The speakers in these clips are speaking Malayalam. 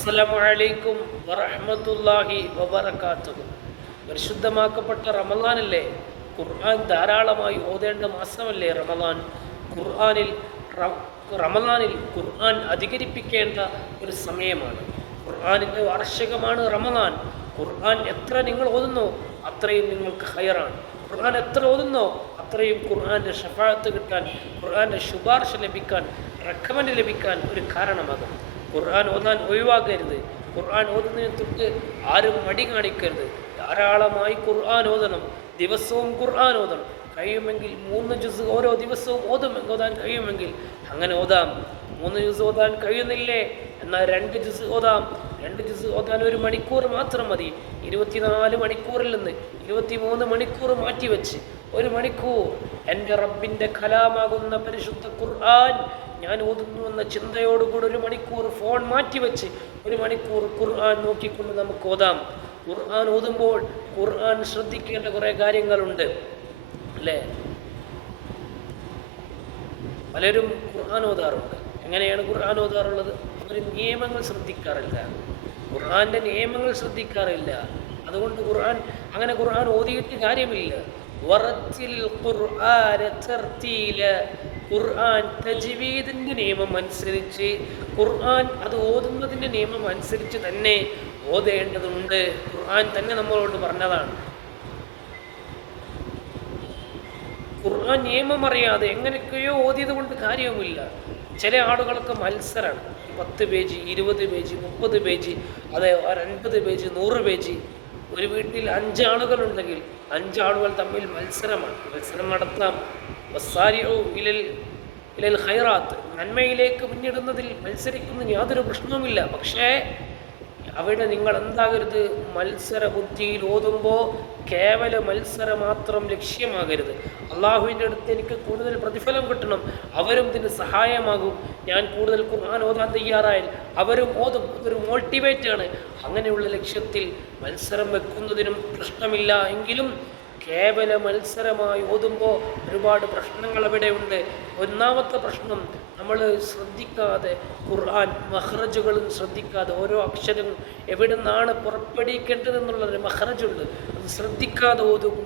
അസ്സലാമു അലൈക്കും വറഹ്മത്തുള്ളാഹി വബറകാതുഹു പരിശുദ്ധമാക്കപ്പെട്ട റമദാനല്ലേ? ഖുർആൻ ധാരാളമായി ഓതേണ്ട മാസമല്ലേ റമദാൻ? ഖുർആനിൽ റമദാനിൽ ഖുർആൻ അധികരിപ്പിക്കേണ്ട ഒരു സമയമാണ്. ഖുർആനിന്റെ വാർഷികമാണ് റമദാൻ. ഖുർആൻ എത്ര നിങ്ങൾ ഓതുന്നോ അത്രയും നിങ്ങൾക്ക് ഹയറാണ് ഖുർആൻ എത്ര ഓതുന്നോ അത്രയും ഖുർആന്റെ ഷഫാത്ത് കിട്ടാൻ ഖുർആന്റെ ശുപാർശ ലഭിക്കാൻ റെക്കമെൻഡ് ലഭിക്കാൻ ഒരു കാരണമാകും. ഖുർആൻ ഓതാൻ ഒഴിവാക്കരുത്. ഖുർആൻ ഓതുന്നതിനെക്കുറിച്ച് ആരും മടി കാണിക്കരുത്. ധാരാളമായി ഖുർആൻ ഓതണം. ദിവസവും ഖുർആൻ ഓതണം. കഴിയുമെങ്കിൽ മൂന്ന് ജുസ് ഓരോ ദിവസവും ഓതും ഓതാൻ കഴിയുമെങ്കിൽ അങ്ങനെ ഓതാം. മൂന്ന് ജുസ് ഓതാൻ കഴിയുന്നില്ലേ? എന്നാൽ രണ്ട് ജുസ് ഓതാം. രണ്ട് ജുസ് ഓതാൻ ഒരു മണിക്കൂർ മാത്രം മതി. ഇരുപത്തിനാല് മണിക്കൂറിൽ നിന്ന് ഇരുപത്തിമൂന്ന് മണിക്കൂർ മാറ്റിവെച്ച് ഒരു മണിക്കൂർ. എന്റെ റബ്ബിന്റെ കലാമാകുന്ന പരിശുദ്ധ ഖുർആൻ ഞാൻ ഓതുന്നു എന്ന ചിന്തയോടുകൂടി ഒരു മണിക്കൂർ ഫോൺ മാറ്റിവെച്ച് ഒരു മണിക്കൂർ ഖുർആൻ നോക്കിക്കൊണ്ട് നമുക്ക് ഓതാം. ഖുർആൻ ഓതുമ്പോൾ ഖുർആൻ ശ്രദ്ധിക്കേണ്ട കുറേ കാര്യങ്ങളുണ്ട്. അല്ലേ? പലരും ഖുർആൻ ഓതാറുണ്ട്. എങ്ങനെയാണ് ഖുർആൻ ഓതാറുള്ളത്? അവർ നിയമങ്ങൾ ശ്രദ്ധിക്കാറില്ല. ഖുർആന്റെ നിയമങ്ങൾ ശ്രദ്ധിക്കാറില്ല. അതുകൊണ്ട് ഖുർആൻ അങ്ങനെ ഖുർആൻ ഓതിയിട്ട് കാര്യമില്ല. ഖുർആൻ തജ്വീദിന്റെ നിയമം അനുസരിച്ച് ഖുർആൻ അത് ഓതുന്നതിന്റെ നിയമം അനുസരിച്ച് തന്നെ ഓതേണ്ടതുണ്ട്. ഖുർആൻ തന്നെ നമ്മളോട് പറഞ്ഞതാണ്. ഖുർആൻ നിയമം അറിയാതെ എങ്ങനെയൊക്കെയോ ഓതിയത് കൊണ്ട് കാര്യവുമില്ല. ചില ആളുകളൊക്കെ മത്സരമാണ് പത്ത് പേജ് ഇരുപത് പേജ് മുപ്പത് പേജ് അതെ ഒരു അൻപത് പേജ് നൂറ് പേജ്. ഒരു വീട്ടിൽ അഞ്ചാളുകളുണ്ടെങ്കിൽ അഞ്ചാളുകൾ തമ്മിൽ മത്സരമാണ്. മത്സരം നടത്താം. വസാരിയോ ഇലൽ ഇലൽ ഹൈറാത്ത് നന്മയിലേക്ക് മുന്നിടുന്നതിൽ മത്സരിക്കുന്ന യാതൊരു പ്രശ്നവുമില്ല. പക്ഷേ അവിടെ നിങ്ങൾ എന്താകരുത്? മത്സര ബുദ്ധിയിൽ ഓതുമ്പോൾ കേവല മത്സരം മാത്രം ലക്ഷ്യമാകരുത്. അള്ളാഹുവിന്റെ അടുത്ത് എനിക്ക് കൂടുതൽ പ്രതിഫലം കിട്ടണം. അവരും ഇതിന് സഹായമാകും. ഞാൻ കൂടുതൽ ഖുർആൻ ഓതാൻ തയ്യാറായാൽ അവരും ഓതും. ഒരു മോട്ടിവേറ്റാണ് അങ്ങനെയുള്ള ലക്ഷ്യത്തിൽ മത്സരം വെക്കുന്നതിനും പ്രശ്നമില്ല. എങ്കിലും കേവല മത്സരമായി ഓതുമ്പോൾ ഒരുപാട് പ്രശ്നങ്ങൾ അവിടെയുണ്ട്. ഒന്നാമത്തെ പ്രശ്നം നമ്മൾ ശ്രദ്ധിക്കാതെ ഖുർആൻ മഹ്റജുകളും ശ്രദ്ധിക്കാതെ ഓരോ അക്ഷരം എവിടെ നിന്നാണ് പുറപ്പെടുവിക്കേണ്ടതെന്നുള്ളൊരു മഹ്റജുണ്ട് അത് ശ്രദ്ധിക്കാതെ ഓതും.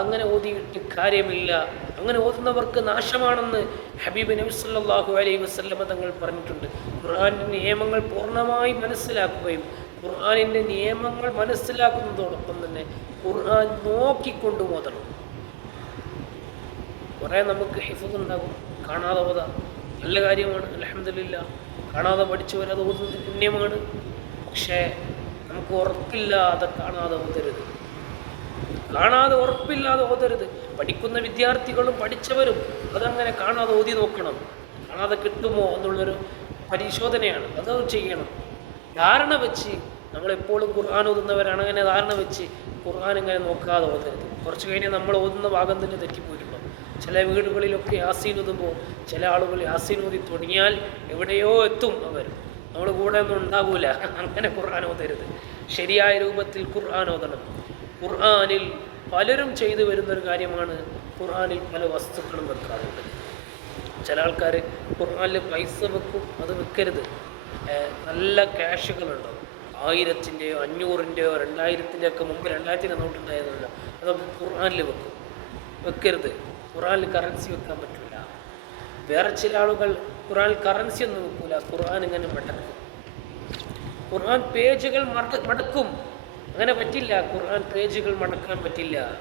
അങ്ങനെ ഓതിയിട്ട് കാര്യമില്ല. അങ്ങനെ ഓതുന്നവർക്ക് നാശമാണെന്ന് ഹബീബ് നബി സല്ലാഹു അലൈഹി വസ്ലമ തങ്ങൾ പറഞ്ഞിട്ടുണ്ട്. ഖുർആാന്റെ നിയമങ്ങൾ പൂർണമായി മനസ്സിലാക്കുകയും ഖുർആാനിന്റെ നിയമങ്ങൾ മനസ്സിലാക്കുന്നതോടൊപ്പം തന്നെ നോക്കിക്കൊണ്ട് മുതലും കുറേ നമുക്ക് ഹിഫുദ് ഉണ്ടാകും. കാണാതെ ഓതാം. നല്ല കാര്യമാണ്. അലഹമില്ല കാണാതെ പഠിച്ചവർ അത് ഓതുന്നത് പുണ്യമാണ്. പക്ഷേ നമുക്ക് ഉറപ്പില്ലാതെ കാണാതെ ഓതരുത്. കാണാതെ ഉറപ്പില്ലാതെ ഓതരുത്. പഠിക്കുന്ന വിദ്യാർത്ഥികളും പഠിച്ചവരും അതങ്ങനെ കാണാതെ ഓതി നോക്കണം. കാണാതെ കിട്ടുമോ എന്നുള്ളൊരു പരിശോധനയാണ്. അത് ചെയ്യണം. ധാരണ വെച്ച് നമ്മളെപ്പോഴും ഖുർആൻ ഓതുന്നവരാണ്. അങ്ങനെ ധാരണ വെച്ച് ഖുർആൻ ഇങ്ങനെ നോക്കാതെ ഓതരുത്. കുറച്ച് കഴിഞ്ഞാൽ നമ്മൾ ഓതുന്ന ഭാഗം തന്നെ തെറ്റിപ്പോയിട്ടുണ്ടാവും ചില വീടുകളിലൊക്കെ യാസീൻ ഒതുമ്പോൾ ചില ആളുകൾ യാസീൻ ഊതി തുടങ്ങിയാൽ എവിടെയോ എത്തും അവർ. നമ്മൾ കൂടെ ഒന്നും ഉണ്ടാകൂല അങ്ങനെ ഖുർആൻ ഓതരുത്. ശരിയായ രൂപത്തിൽ ഖുർആൻ ഓതണം. ഖുർആനിൽ പലരും ചെയ്തു വരുന്നൊരു കാര്യമാണ് ഖുർആനിൽ പല വസ്തുക്കളും വെക്കാറുണ്ട്. ചില ആൾക്കാർ ഖുർആനിൽ പൈസ വെക്കും അത് വെക്കരുത്. നല്ല ക്യാഷുകളുണ്ടാവും ആയിരത്തിന്റെയോ അഞ്ഞൂറിന്റെയോ രണ്ടായിരത്തിന്റെ ഒക്കെ മുമ്പ് രണ്ടായിരത്തിന്റെ നോട്ട് നോട്ടുണ്ടായതല്ല അതൊക്കെ ഖുർആനിൽ വെക്കും. വെക്കരുത്. ഖുർആനിൽ കറൻസി വെക്കാൻ പറ്റില്ല വേറെ ചില ആളുകൾ ഖുർആനിൽ കറൻസി ഒന്നും വെക്കൂല. ഖുർആൻ ഇങ്ങനെ മടക്കും. ഖുർആൻ പേജുകൾ മട മടക്കും. അങ്ങനെ പറ്റില്ല. ഖുർആൻ പേജുകൾ മടക്കാൻ പറ്റില്ല.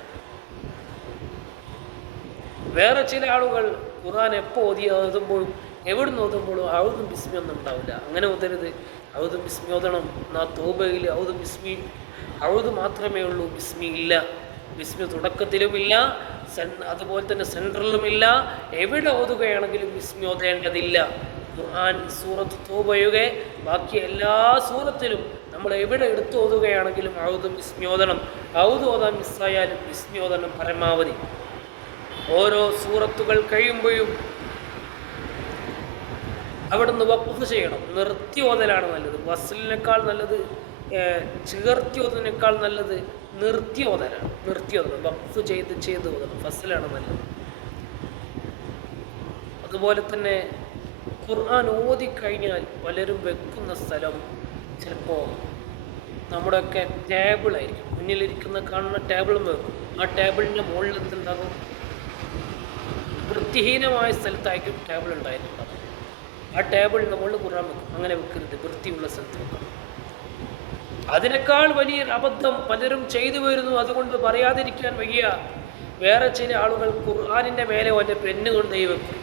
വേറെ ചില ആളുകൾ ഖുർആൻ എപ്പോൾ ഓതി ഓതുമ്പോഴും എവിടുന്ന് ഓതുമ്പോഴും അവിടുന്ന് ബിസ്മി ഒന്നും ഉണ്ടാവില്ല. അങ്ങനെ ഓതരുത്. ഔതും ബിസ്മി ഓതണം. നാ തോബയിൽ ഔദ് ബിസ്മി. ഔദ് മാത്രമേ ഉള്ളൂ ബിസ്മി ഇല്ല. ബിസ്മി തുടക്കത്തിലുമില്ല സെൻ അതുപോലെ തന്നെ സെൻട്രലുമില്ല എവിടെ ഓതുകയാണെങ്കിലും ബിസ്മി ഓതേണ്ടതില്ല. ഖുർആൻ സൂറത്ത് തോബയുക ബാക്കി എല്ലാ സൂറത്തിലും നമ്മൾ എവിടെ എടുത്തു ഓതുകയാണെങ്കിലും ഔദ് ബിസ്മി ഓതണം. ഔദ് ഓതാൻ മിസ്സായാലും ബിസ്മി ഓതണം പരമാവധി. ഓരോ സൂറത്തുകൾ കഴിയുമ്പോഴും അവിടുന്ന് വഖഫ് ചെയ്യണം. നിർത്തി ഓതലാണ് നല്ലത്. വസലിനേക്കാൾ നല്ലത് ചേർത്തി നല്ലത് നിർത്തി ഓതലാണ് നിർത്തി വഖഫ് ചെയ്ത് ചെയ്ത് ഓതണം. ഫസലാണ് നല്ലത്. അതുപോലെ തന്നെ ഖുർആൻ ഓതിക്കഴിഞ്ഞാൽ പലരും വെക്കുന്ന സ്ഥലം ചിലപ്പോൾ നമ്മുടെയൊക്കെ ടേബിളായിരിക്കും മുന്നിലിരിക്കുന്ന കാണുന്ന ടേബിളും വെക്കും. ആ ടേബിളിന്റെ മുകളിൽ എന്തുണ്ടാകും? വൃത്തിഹീനമായ സ്ഥലത്തായിരിക്കും ടേബിൾ ഉണ്ടായിട്ടുണ്ടാകും ആ ടേബിളിന്റെ മുകളിൽ ഖുർആൻ വെക്കും. അങ്ങനെ വെക്കരുത്. വൃത്തിയുള്ള സ്ഥലത്ത് വെക്കണം. അതിനേക്കാൾ വലിയ അബദ്ധം പലരും ചെയ്തു വരുന്നു. അതുകൊണ്ട് പറയാതിരിക്കാൻ വയ്യ. വേറെ ചില ആളുകൾ ഖുർആാനിന്റെ മേലെ വല്ല പെണ്ണ് കൊണ്ടുപോയി വെക്കും.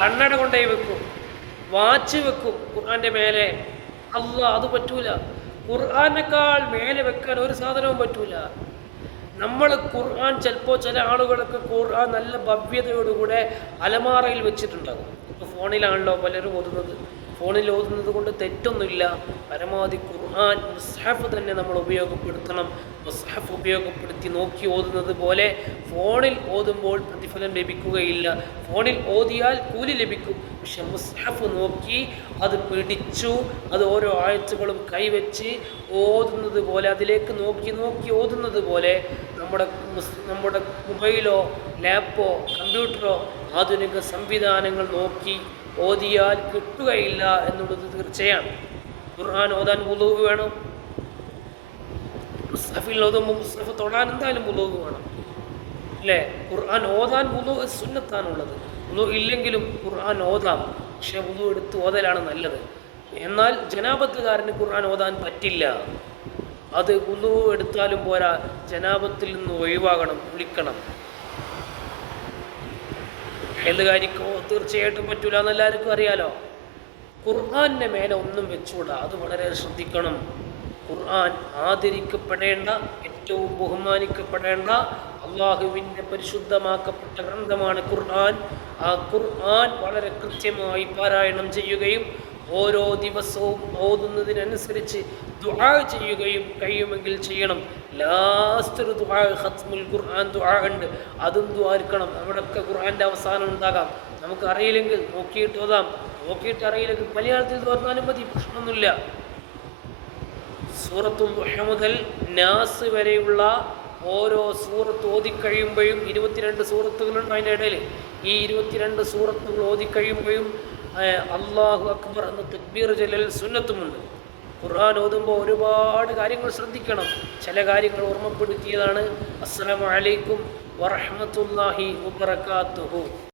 കണ്ണട കൊണ്ടുപോയി വെക്കും. വാച്ച് വെക്കും ഖുർആാന്റെ മേലെ. അല്ല അത് പറ്റൂല. ഖുർആാനേക്കാൾ മേലെ വെക്കാൻ ഒരു സാധനവും പറ്റൂല. നമ്മൾ ഖുർആൻ ചിലപ്പോൾ ചില ആളുകളൊക്കെ ഖുർആൻ നല്ല ഭവ്യതയോടുകൂടെ അലമാറയിൽ വെച്ചിട്ടുണ്ടാകും. ഫോണിലാണല്ലോ പലരും ഓതുന്നത്. ഫോണിൽ ഓതുന്നത് കൊണ്ട് തെറ്റൊന്നുമില്ല. പരമാവധി ഖുർആൻ മുസ്ഹഫ് തന്നെ നമ്മൾ ഉപയോഗപ്പെടുത്തണം. മുസ്ഹഫ് ഉപയോഗപ്പെടുത്തി നോക്കി ഓതുന്നത് പോലെ ഫോണിൽ ഓതുമ്പോൾ പ്രതിഫലം ലഭിക്കുകയില്ല. ഫോണിൽ ഓതിയാൽ കൂലി ലഭിക്കും. പക്ഷെ മുസ്ഹഫ് നോക്കി അത് പിടിച്ചു അത് ഓരോ ആഴ്ചകളും കൈവച്ച് ഓതുന്നത് പോലെ അതിലേക്ക് നോക്കി നോക്കി ഓതുന്നത് പോലെ നമ്മുടെ നമ്മുടെ മൊബൈലോ ലാപ്പോ കമ്പ്യൂട്ടറോ ആധുനിക സംവിധാനങ്ങൾ നോക്കി ഓതിയാൽ കിട്ടുകയില്ല എന്നുള്ളത് തീർച്ചയാണ്. ഖുർആൻ ഓതാൻ വുളൂവ് വേണം. മുസ്തഫിൽ ഓതുമ്പോൾ മുസ്തഫ തൊടാൻ എന്തായാലും വുളൂവ് വേണം. അല്ലേ? ഖുർആൻ ഓതാൻ വുളു സുന്നത്താണുള്ളത്. വുളു ഇല്ലെങ്കിലും ഖുർആൻ ഓതാം. പക്ഷെ വുളു എടുത്ത് ഓതലാണ് നല്ലത്. എന്നാൽ ജനാപത്തുകാരന് ഖുർആൻ ഓതാൻ പറ്റില്ല. അത് വുളു എടുത്താലും പോരാ ജനാപത്തിൽ നിന്ന് ഒഴിവാകണം കുളിക്കണം കാര്യക്കോ? തീർച്ചയായിട്ടും പറ്റൂല എന്ന് എല്ലാവർക്കും അറിയാലോ. ഖുർആാനിന്റെ മേലെ ഒന്നും വെച്ചുകൂടാ അത് വളരെ ശ്രദ്ധിക്കണം. ഖുർആൻ ആദരിക്കപ്പെടേണ്ട ഏറ്റവും ബഹുമാനിക്കപ്പെടേണ്ട അള്ളാഹുവിന്റെ പരിശുദ്ധമാക്കപ്പെട്ട ഗ്രന്ഥമാണ് ഖുർആൻ. ആ ഖുർആൻ വളരെ കൃത്യമായി പാരായണം ചെയ്യുകയും ഓരോ ദിവസവും ഓതുന്നതിനനുസരിച്ച് ദുആ ചെയ്യുകയും കഴിയുമെങ്കിൽ ചെയ്യണം. ലാസ്റ്റ് ഒരു ദുആ ഖത്മുൽ ഖുർആൻ ദുആ ഉണ്ട്. അതും ദ്വാരിക്കണം അവിടെയൊക്കെ ഖുർആന്റെ അവസാനം ഉണ്ടാകാം. നമുക്ക് അറിയില്ലെങ്കിൽ നോക്കിയിട്ട് ഓതാം. നോക്കിയിട്ട് അറിയില്ലെങ്കിൽ മലയാളത്തിൽ പറഞ്ഞാലും മതി. പ്രശ്നമൊന്നുമില്ല. സൂറത്തും മുതൽ നാസ് വരെയുള്ള ഓരോ സൂറത്ത് ഓതിക്കഴിയുമ്പോഴും ഇരുപത്തിരണ്ട് സൂറത്തുകളുണ്ട് അതിന്റെ ഇടയിൽ. ഈ ഇരുപത്തിരണ്ട് സൂറത്തുകൾ ഓതിക്കഴിയുമ്പോഴും അള്ളാഹു അക്ബർ എന്ന തക്ബീർ ജലൽ സുന്നത്തുമുണ്ട്. ഖുർആൻ ഓതുമ്പോൾ ഒരുപാട് കാര്യങ്ങൾ ശ്രദ്ധിക്കണം. ചില കാര്യങ്ങൾ ഓർമ്മപ്പെടുത്തിയതാണ്. അസ്സലാമലൈക്കും അലൈക്കും വറഹ്മത്തുള്ളാഹി വബറകാതുഹു